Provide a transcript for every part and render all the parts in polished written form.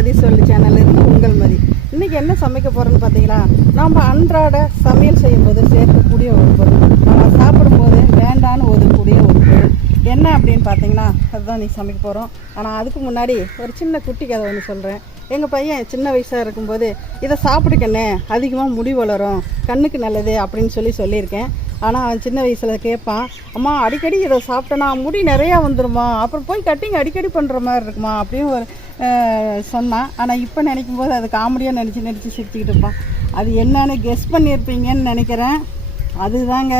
மதி சொல்லு சேனல்லேருந்து உங்கள் மதி. இன்றைக்கி என்ன சமைக்க போகிறோன்னு பார்த்தீங்களா, நாம் அன்றாட சமையல் செய்யும்போது சேர்க்கக்கூடிய ஒரு பொருள், நம்ம சாப்பிடும்போது வேண்டான்னு ஒதுக்கக்கூடிய ஒரு பொருள் என்ன அப்படின்னு பார்த்தீங்கன்னா அதுதான் நீ சமைக்க போகிறோம். ஆனால் அதுக்கு முன்னாடி ஒரு சின்ன குட்டி கதை ஒன்று சொல்கிறேன். எங்கள் பையன் சின்ன வயசாக இருக்கும்போது இதை சாப்பிடுக்கண்ணே, அதிகமாக முடி வளரும், கண்ணுக்கு நல்லது அப்படின்னு சொல்லியிருக்கேன். ஆனால் அவன் சின்ன வயசில் கேட்பான், அம்மா அடிக்கடி இதை சாப்பிட்டேன்னா முடி நிறையா வந்துடுமா, அப்புறம் போய் கட்டிங் அடிக்கடி பண்ணுற மாதிரி இருக்குமா அப்படின்னு ஒரு சொன்னான். ஆனால் இப்போ நினைக்கும் போது அது காமெடியாக நினச்சி சிரிச்சுக்கிட்டு இருப்பான். அது என்னன்னு கெஸ் பண்ணியிருப்பீங்கன்னு நினைக்கிறேன். அதுதாங்க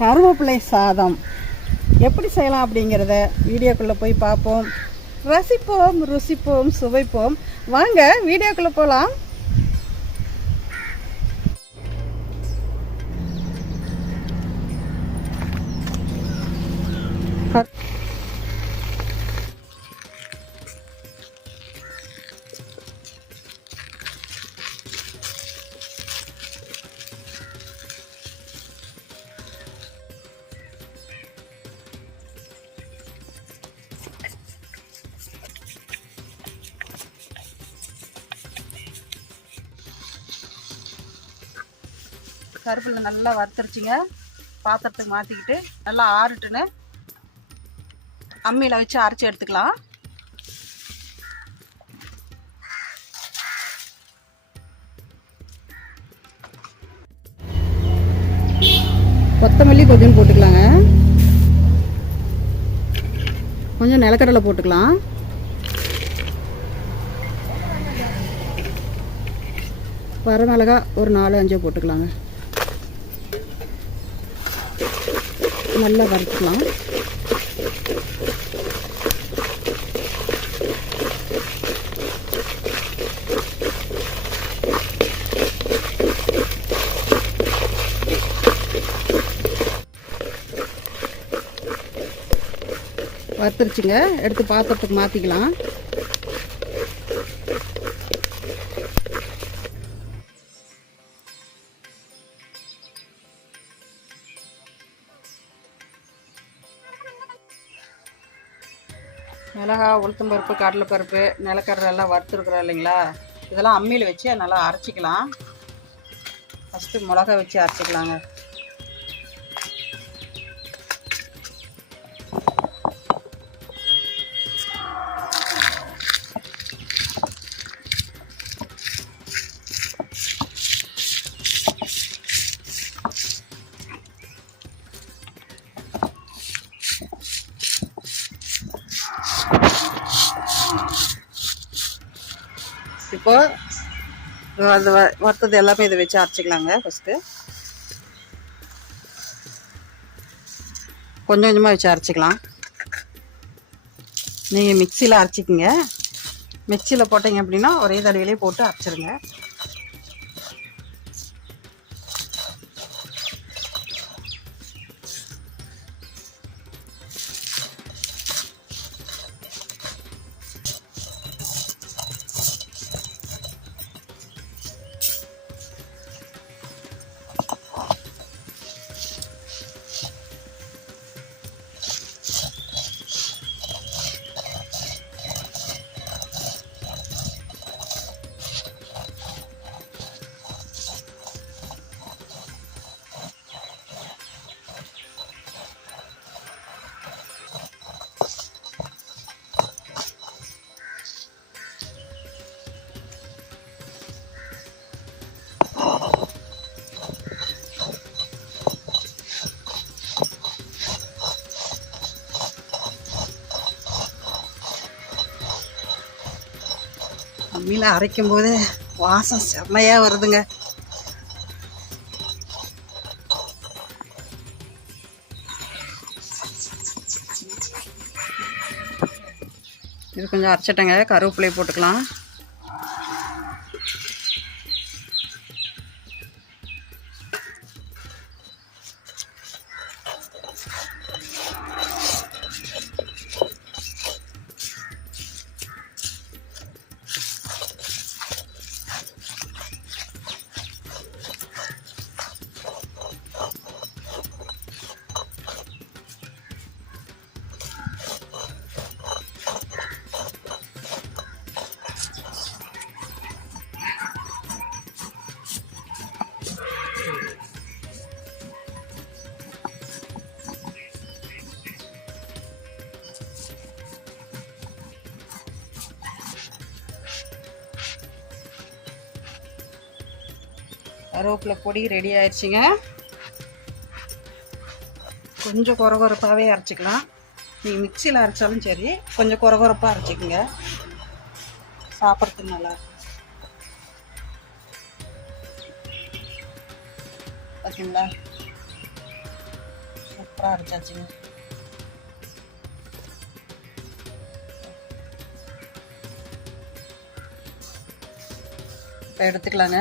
கருவேப்பிலை சாதம். எப்படி செய்யலாம் அப்படிங்கிறத வீடியோக்குள்ளே போய் பார்ப்போம், ரசிப்போம், ருசிப்போம், சுவைப்போம். வாங்க வீடியோக்குள்ளே போகலாம். கருவேப்பிலை நல்லா வறுத்துருச்சிங்க. பாத்திரத்துக்கு மாற்றிக்கிட்டு நல்லா ஆறுட்டுன்னு அம்மியில் வச்சு அரைச்சி எடுத்துக்கலாம். கொத்தமல்லி கொஞ்சம் போட்டுக்கலாங்க, கொஞ்சம் நிலக்கடலை போட்டுக்கலாம், வரமிளகா ஒரு 4-5 போட்டுக்கலாங்க. நல்லா வறுத்துக்கலாம். வறுத்துருச்சுங்க, எடுத்து பாத்திரத்துக்கு மாற்றிக்கலாம். மிளகா, உளுத்தம்பருப்பு, கடலைப்பருப்பு, நிலக்கடலை எல்லாம் வறுத்துருக்குறோம் இல்லைங்களா, இதெல்லாம் அம்மியில் வச்சு நல்லா அரைச்சிக்கலாம். ஃபஸ்ட்டு மிளகா வச்சு அரைச்சிக்கலாங்க. இப்போ அது வறுத்தது எல்லாமே இதை வச்சு அரைச்சிக்கலாங்க. ஃபஸ்ட்டு கொஞ்சம் கொஞ்சமாக வச்சு அரைச்சிக்கலாம். நீங்கள் மிக்சியில் அரைச்சிக்கிங்க. மிக்சியில் போட்டிங்க அப்படின்னா ஒரே தடவையிலே போட்டு அரைச்சிருங்க. அம்மியில் அரைக்கும் போது வாசம் செம்மையாக வருதுங்க. இது கொஞ்சம் அரைச்சிட்டேங்க. கருவேப்பிலை போட்டுக்கலாம். கருவேப்பிலை பொடி ரெடி ஆயிடுச்சுங்க. கொஞ்சம் கொரகொரப்பாகவே அரைச்சிக்கலாம். நீங்கள் மிக்சியில் அரைச்சாலும் சரி, கொஞ்சம் கொரகொரப்பாக அரைச்சிக்கோங்க, சாப்பிட்றதுக்கு நல்லா பார்த்தீங்களா. சூப்பராக அரைச்சாச்சுங்க. இப்போ எடுத்துக்கலாங்க.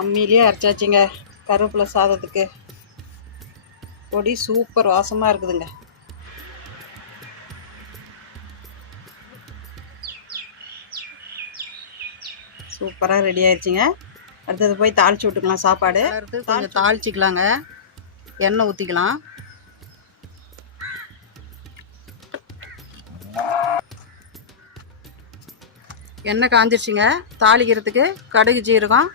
அம்மியிலே அரைச்சாச்சுங்க. கருவேப்பிலை சாதத்துக்கு பொடி சூப்பர் வாசமாக இருக்குதுங்க. சூப்பராக ரெடி ஆயிடுச்சுங்க. அடுத்தது போய் தாளித்து விட்டுக்கலாம். சாப்பாடு கொஞ்சம் தாளிச்சிக்கலாங்க. எண்ணெய் ஊற்றிக்கலாம். எண்ணெய் காஞ்சிருச்சுங்க. தாளிக்கிறதுக்கு கடுகு, ஜீரகம்,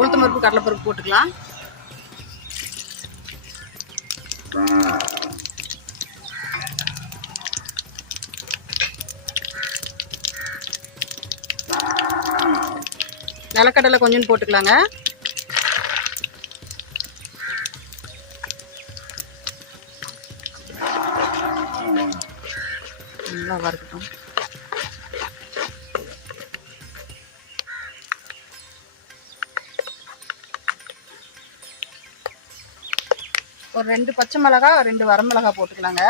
உளுத்தம் பருப்பு, கடலைப்பருப்பு போட்டுக்கலாம். நிலக்கடலை கொஞ்சம் போட்டுக்கலாங்க. நல்லா வறுக்கட்டும். ஒரு 2 பச்சை மிளகா, 2 வரமிளகா போட்டுக்கலாங்க.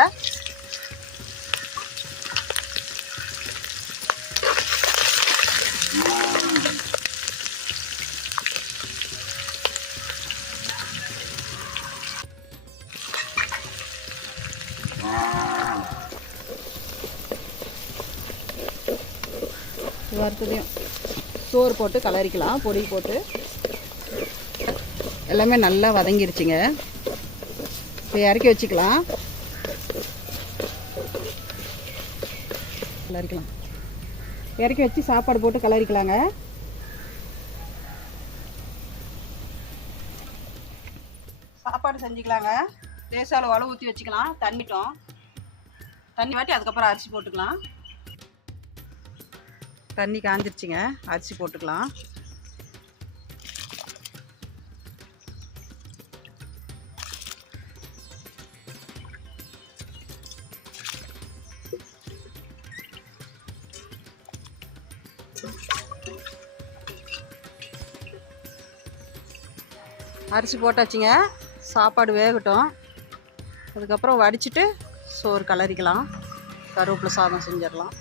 வறுத்ததையும் சோறு போட்டு கலரிக்கலாம். பொடி போட்டு எல்லாமே நல்லா வதங்கிருச்சுங்க. இப்போ இறக்கி வச்சுக்கலாம். கலரிக்கலாம். இறக்கி வச்சு சாப்பாடு போட்டு கலரிக்கலாங்க. சாப்பாடு செஞ்சுக்கலாங்க. லேசால உழவு ஊற்றி வச்சுக்கலாம். தண்ணி வாட்டி அதுக்கப்புறம் அரிசி போட்டுக்கலாம். தண்ணி காஞ்சிருச்சுங்க. அரிசி போட்டுக்கலாம். அரிசி போட்டாச்சுங்க. சாப்பாடு வேகட்டும். அதுக்கப்புறம் வடிச்சிட்டு சோறு கலரிக்கலாம். கருவேப்பிலை சாதம் செஞ்சிடலாம்.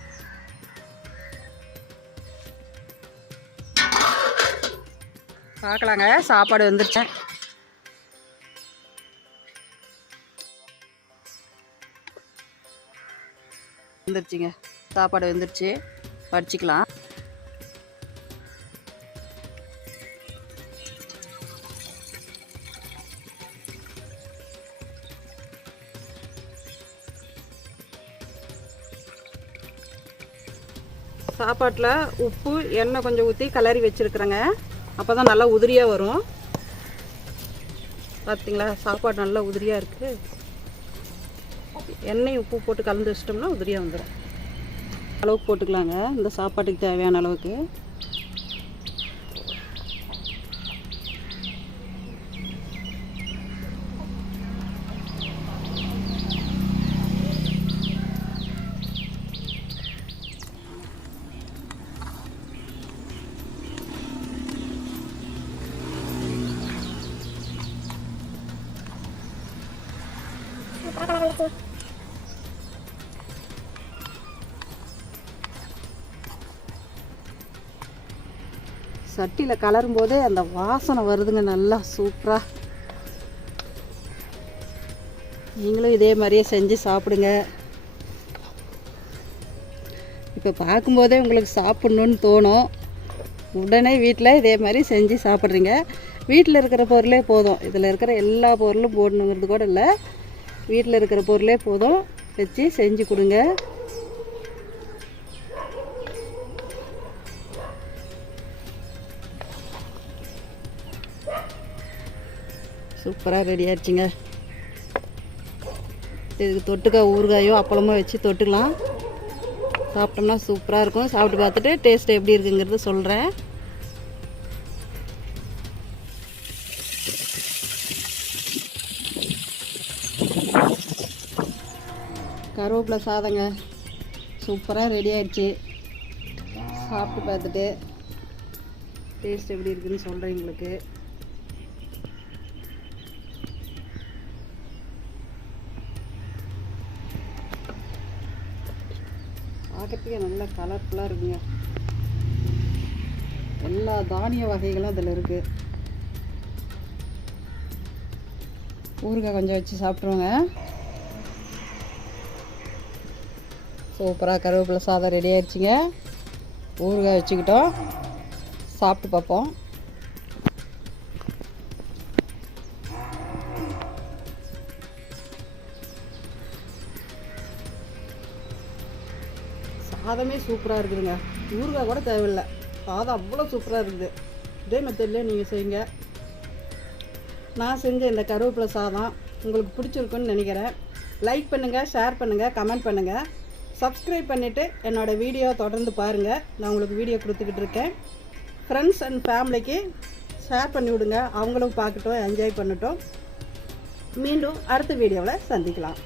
பார்க்கலாங்க. சாப்பாடு வந்துருச்சேன். வந்துருச்சுங்க. சாப்பாடு வந்துருச்சு. வடிச்சிக்கலாம். சாப்பாட்டில் உப்பு, எண்ணெய் கொஞ்சம் ஊற்றி கலரி வச்சுருக்குறேங்க. அப்போ தான் நல்லா உதிரியாக வரும். பார்த்திங்களா, சாப்பாடு நல்லா உதிரியாக இருக்குது. எண்ணெய் உப்பு போட்டு கலந்து வச்சிட்டோம்னா உதிரியாக வந்துடும். அளவுக்கு போட்டுக்கலாங்க. இந்த சாப்பாட்டுக்கு தேவையான அளவுக்கு. சட்டியில் கலரும் போதே அந்த வாசனை வருதுங்க. நல்லா சூப்பராக. நீங்களும் இதே மாதிரியே செஞ்சு சாப்பிடுங்க. இப்போ பார்க்கும்போதே உங்களுக்கு சாப்பிட்ணுன்னு தோணும். உடனே வீட்டில் இதே மாதிரி செஞ்சு சாப்பிட்றீங்க. வீட்டில் இருக்கிற பொருளே போதும். இதில் இருக்கிற எல்லா பொருளும் போடணுங்கிறது கூட இல்லை. வீட்டில் இருக்கிற பொருளே போதும். வச்சு செஞ்சு கொடுங்க. சூப்பராக ரெடி ஆயிடுச்சுங்க. இதுக்கு தொட்டுக்க ஊறுகாயோ அப்பளமோ வச்சு தொட்டுக்கலாம். சாப்பிட்டோம்னா சூப்பராக இருக்கும். சாப்பிட்டு பார்த்துட்டு டேஸ்ட் எப்படி இருக்குங்கிறது சொல்கிறேன். கருவேப்பிலை சாதங்க சூப்பராக ரெடி ஆயிடுச்சு. சாப்பிட்டு பார்த்துட்டு டேஸ்ட் எப்படி இருக்குதுன்னு சொல்கிறேன் உங்களுக்கு. பார்க்கறதுக்கே நல்லா கலர்ஃபுல்லாக இருக்குங்க. எல்லா தானிய வகைகளும் அதில் இருக்குது. ஊறுகாய் கொஞ்சம் வச்சு சாப்பிட்ருவோங்க. சூப்பராக கருவேப்பிலை சாதம் ரெடி ஆயிடுச்சுங்க. ஊறுகாய் வச்சுக்கிட்டோம். சாப்பிட்டு பார்ப்போம். சாதமே சூப்பராக இருக்குதுங்க. ஊறுகாய் கூட தேவையில்லை. சாதம் அவ்வளோ சூப்பராக இருக்குது. இதே மெத்தட்லேயே நீங்கள் செய்யுங்க. நான் செஞ்ச இந்த கருவேப்பிலை சாதம் உங்களுக்கு பிடிச்சிருக்குன்னு நினைக்கிறேன். லைக் பண்ணுங்கள், ஷேர் பண்ணுங்கள், கமெண்ட் பண்ணுங்கள். சப்ஸ்கிரைப் பண்ணிவிட்டு என்னோடய வீடியோ தொடர்ந்து பாருங்கள். நான் உங்களுக்கு வீடியோ கொடுத்துக்கிட்டு இருக்கேன். ஃப்ரெண்ட்ஸ் அண்ட் ஃபேமிலிக்கு ஷேர் பண்ணி விடுங்க. அவங்களும் பார்க்கட்டும், என்ஜாய் பண்ணட்டும். மீண்டும் அடுத்த வீடியோவில் சந்திக்கலாம்.